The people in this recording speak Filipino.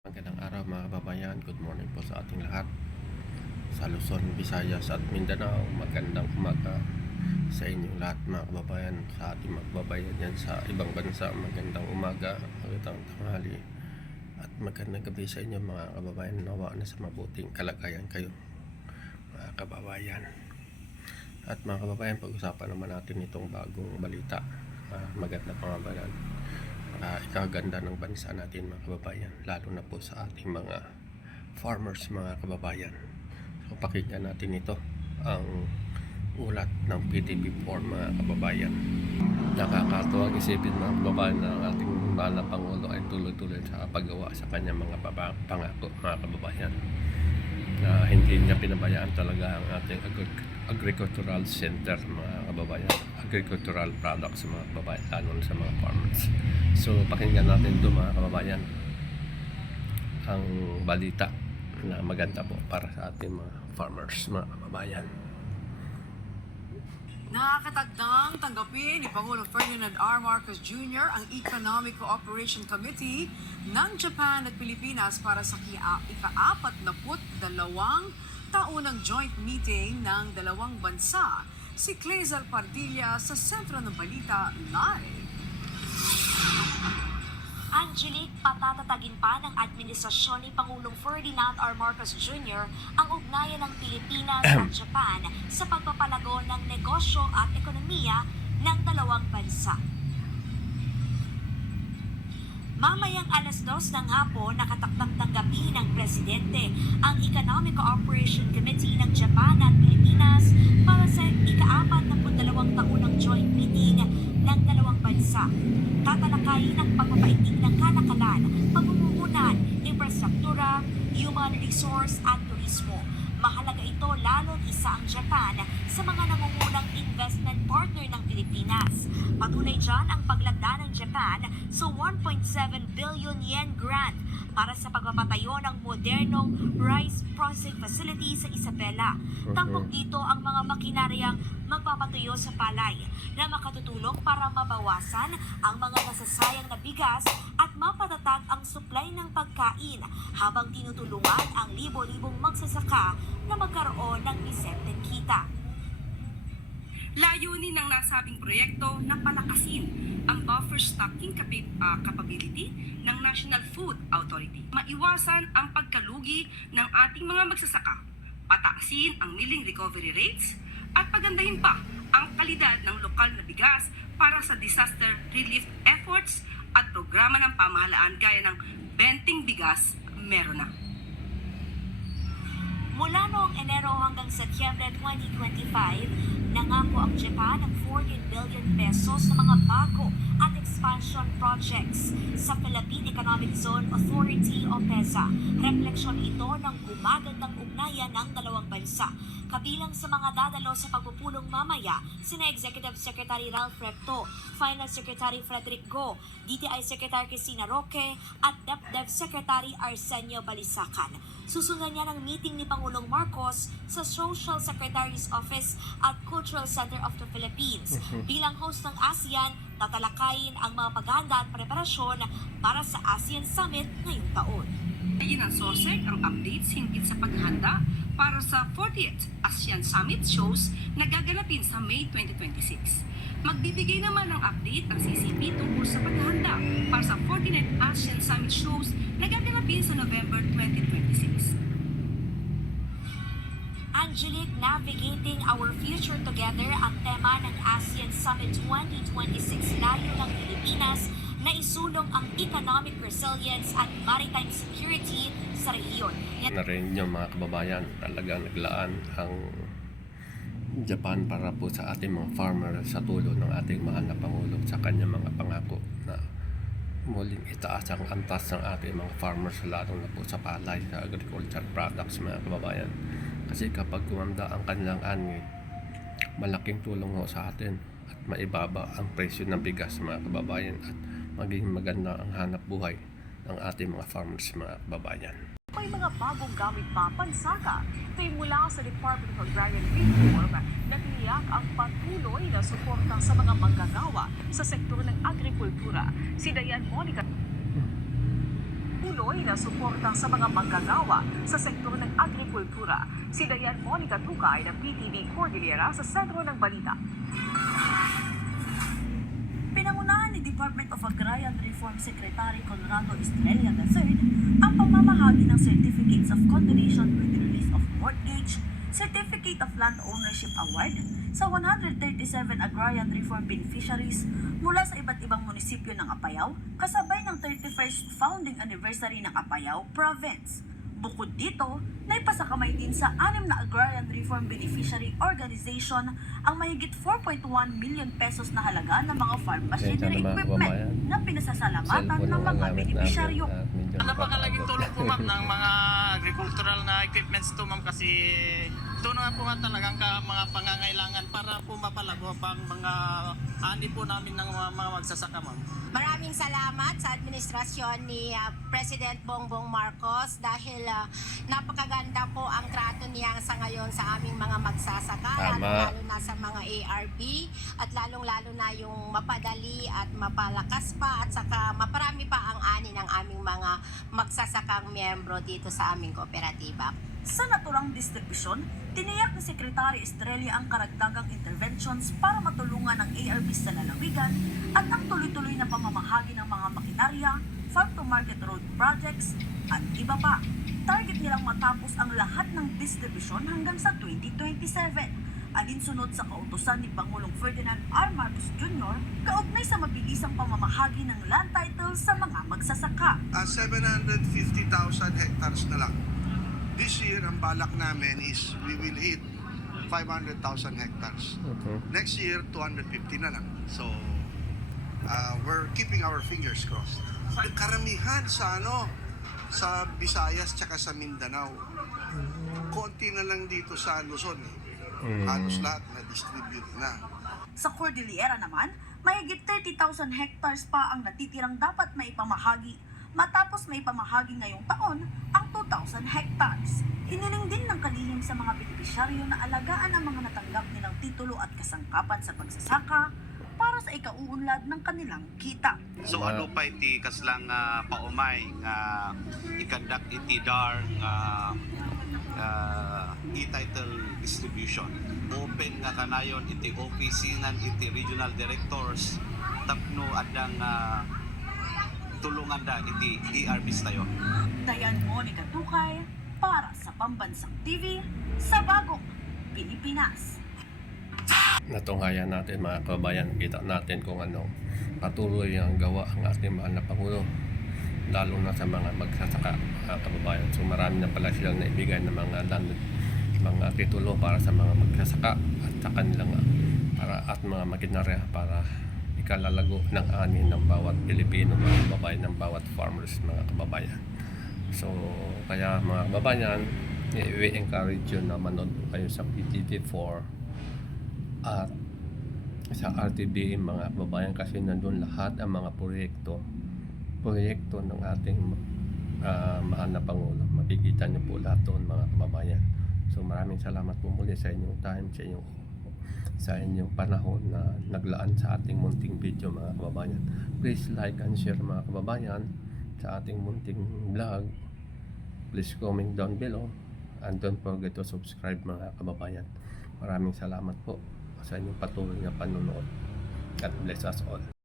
Magandang araw mga kababayan, good morning po sa ating lahat sa Luzon, Visayas at Mindanao. Magandang umaga sa inyong lahat mga kababayan, sa ating mga kababayan yan sa ibang bansa. Magandang umaga, magandang tanghali at magandang gabi sa inyo mga kababayan. Nawa na sa mabuting kalagayan kayo mga kababayan. At mga kababayan, pag-usapan naman natin itong bagong balita, maganda mga kababayan, ikaganda ng bansa natin mga kababayan, lalo na po sa ating mga farmers mga kababayan. So pakinggan natin ito, ang ulat ng PTV4 mga kababayan. Nakakatuwang isipin mga kababayan na ang ating mahal na Pangulo ay tuloy-tuloy sa paggawa sa kanyang mga pangako mga kababayan, na hindi niya pinabayaan talaga ang ating agricultural center mga kababayan, agricultural products mga kababayan, lalo sa mga farmers. So pakinggan natin ito mga kababayan, ang balita na maganda po para sa ating mga farmers mga kababayan. Nakakatagdang tanggapin ni Pangulong Ferdinand R. Marcos Jr. ang Economic Cooperation Committee ng Japan at Pilipinas para sa ika-42 taunang joint meeting ng dalawang bansa. Si Clazel Pardilla sa sentro ng balita live. Angelique, patatatagin pa ng administrasyon ni Pangulong Ferdinand R. Marcos Jr. ang ugnayan ng Pilipinas at Japan sa pagpapalago ng negosyo at ekonomiya ng dalawang bansa. Mamayang alas 2 ng hapon, nakatakdang tanggapin ng Presidente ang Economic Cooperation Committee ng Japan at Pilipinas para sa ika-42 taunang joint meeting ng dalawang bansa. Tatalakayin ang pagpapaigting ng kalakalan, pamumuhunan, infrastruktura, human resource at turismo. Mahalaga ito lalo't isa ang Japan sa mga nangungunang investment partner ng Pilipinas. Patuloy dyan ang paglagda ng Japan sa 1.7 billion yen grant para sa pagpapatayo ng modernong rice processing facility sa Isabela. Tampok dito ang mga makinaryang magpapatuyo sa palay na makatutulong para mabawasan ang mga nasasayang na bigas at mapatatag ang supply ng pagkain habang tinutulungan ang libo-libong magsasaka na magkaroon ng disenteng kita. Layunin ng nasabing proyekto na palakasin ang buffer stocking capability ng National Food Authority. Maiwasan ang pagkalugi ng ating mga magsasaka, pataasin ang milling recovery rates, at pagandahin pa ang kalidad ng lokal na bigas para sa disaster relief efforts at programa ng pamahalaan gaya ng Benting Bigas Meron Na. Mula noong Enero hanggang Setyembre 2025, nangako ang Japan ng 14 billion pesos sa mga bago at expansion projects sa Philippine Economic Zone Authority o PEZA. Refleksyon ito ng gumagandang ugnayan ng dalawang bansa. Kabilang sa mga dadalo sa pagpupulong mamaya, sina Executive Secretary Ralph Recto, Finance Secretary Frederick Go, DTI Secretary Cristina Roque, at DepDev Secretary Arsenio Balisacan. Susundan niya ng meeting ni Pangulong Marcos sa Social Secretary's Office at Cultural Center of the Philippines. Bilang host ng ASEAN, tatalakayin ang mga paghahanda at preparasyon para sa ASEAN Summit ngayong taon. Ayon ng SOSEC ang updates hinggil sa paghahanda para sa 40th ASEAN Summit shows na gaganapin sa May 2026. Magbibigay naman ng update ang CCP tungkol sa paghahanda para sa 49th ASEAN Summit shows na gaganapin sa November 2026. Angelique, Navigating Our Future Together ang tema ng ASEAN Summit 2026. Layo ng Pilipinas na isulong ang economic resilience at maritime security sa rehiyon. Na rin yung mga kababayan, talagang naglaan ang Japan para po sa ating mga farmer sa tulong ng ating mahal na Pangulo sa kanyang mga pangako na muling itaas ang antas ng ating mga farmers, lalo na po sa palay, sa agriculture products mga kababayan. Kasi kapag gumanda ang kanilang ani, malaking tulong ho sa atin at maibaba ang presyo ng bigas mga kababayan at maging maganda ang hanap buhay ng ating mga farmers mga kababayan. May mga bagong gamit pa pansaka. Ito'y mula sa Department of Agrarian Reform na tiniyak ang patuloy na suporta sa mga manggagawa sa sektor ng agrikultura. Si Dayan Monica patuloy na suporta sa mga manggagawa sa sektor ng agrikultura. Si Dayan Monica Tukay ng PTV Cordillera sa sentro ng balita. Pinangunahan ni Department of Agrarian Reform Secretary Conrado Estrella III ang pamamahagi ng Certificates of Condonation with Release of Mortgage, Certificate of Land Ownership Award sa 137 agrarian reform beneficiaries mula sa iba't ibang munisipyo ng Apayao kasabay ng 31st founding anniversary ng Apayao Province. Bukod dito, naipasakamay din sa 6 na agrarian reform beneficiary organization ang mahigit 4.1 million pesos na halaga ng mga farm machinery naman, equipment kababayan. na pinasasalamatan Cellphone ng ang mga gamit beneficiaryo. namin at medyo Napakalaging nakakabot. tulong po ma'am ng mga agricultural na equipments to ma'am kasi ito na po nga talagang mga pangangailangan para po mapalago pang mga ani po namin ng mga magsasaka ma'am. Maraming salamat sa administrasyon ni President Bongbong Marcos dahil napakaganda po ang trato niya sa ngayon sa aming mga magsasaka, Tama. lalo na sa mga ARB at lalong-lalo na yung mapadali at mapalakas pa at saka maparami pa ang ani ng aming mga magsasakang miyembro dito sa aming kooperatiba. Sa naturang distribusyon, tiniyak ni Secretary Estrella ang karagdagang interventions para matulungan ang ARB sa lalawigan at ang tuloy-tuloy na pamamahagi ng mga makinarya, farm-to-market road projects, at iba pa. Target nilang matapos ang lahat ng distribusyon hanggang sa 2027. Alinsunod sa kautusan ni Pangulong Ferdinand R. Marcos Jr. kaugnay sa mabilisang pamamahagi ng land titles sa mga magsasaka. 750,000 hectares na lang. This year, ang balak namin is we will hit 500,000 hectares. Next year, 250 na lang. So, we're keeping our fingers crossed. Karamihan sa Visayas tsaka sa Mindanao. Konti na lang dito sa Luzon. Halos lahat na-distribute na. Sa Cordillera naman, mahigit 30,000 hectares pa ang natitirang dapat maipamahagi matapos maipamahagi ngayong taon ang 2,000 hectares. Hiniling din ng kalihim sa mga benepisyaryo na alagaan ang mga natanggap nilang titulo at kasangkapan sa pagsasaka para sa ikauunlad ng kanilang kita. So ano pa iti kaslang paumay nga ikandak iti dar nga e-title distribution. Open nga kanayon iti opisingan iti regional directors tapno adang tulungan da iti ERBs tayo. Dayan Monica Tukay para sa Pambansang TV sa Bagong Pilipinas. Natunghayan natin mga kabayan, kita natin kung ano patuloy ang gawa ang ating mahal na Pangulo, lalo na sa mga magsasaka mga kababayan. So marami na pala silang naibigay ng mga titulo para sa mga magsasaka at sa kanilang at mga makinarya para ikalalago ng ani ng bawat Pilipino, mga kababayan, ng bawat farmers, mga kababayan. So kaya mga kababayan, we encourage you na manood po kayo sa PTV4 at sa RTB mga kababayan kasi nandun lahat ang mga proyekto ng ating mahal na Pangulo. Makikita niyo po lahat doon mga kababayan. So maraming salamat po muli sa inyong time, sa inyong panahon na naglaan sa ating munting video mga kababayan. Please like and share mga kababayan sa ating munting vlog. Please comment down below and don't forget to subscribe mga kababayan. Maraming salamat po sa inyong patuloy na panonood. God bless us all.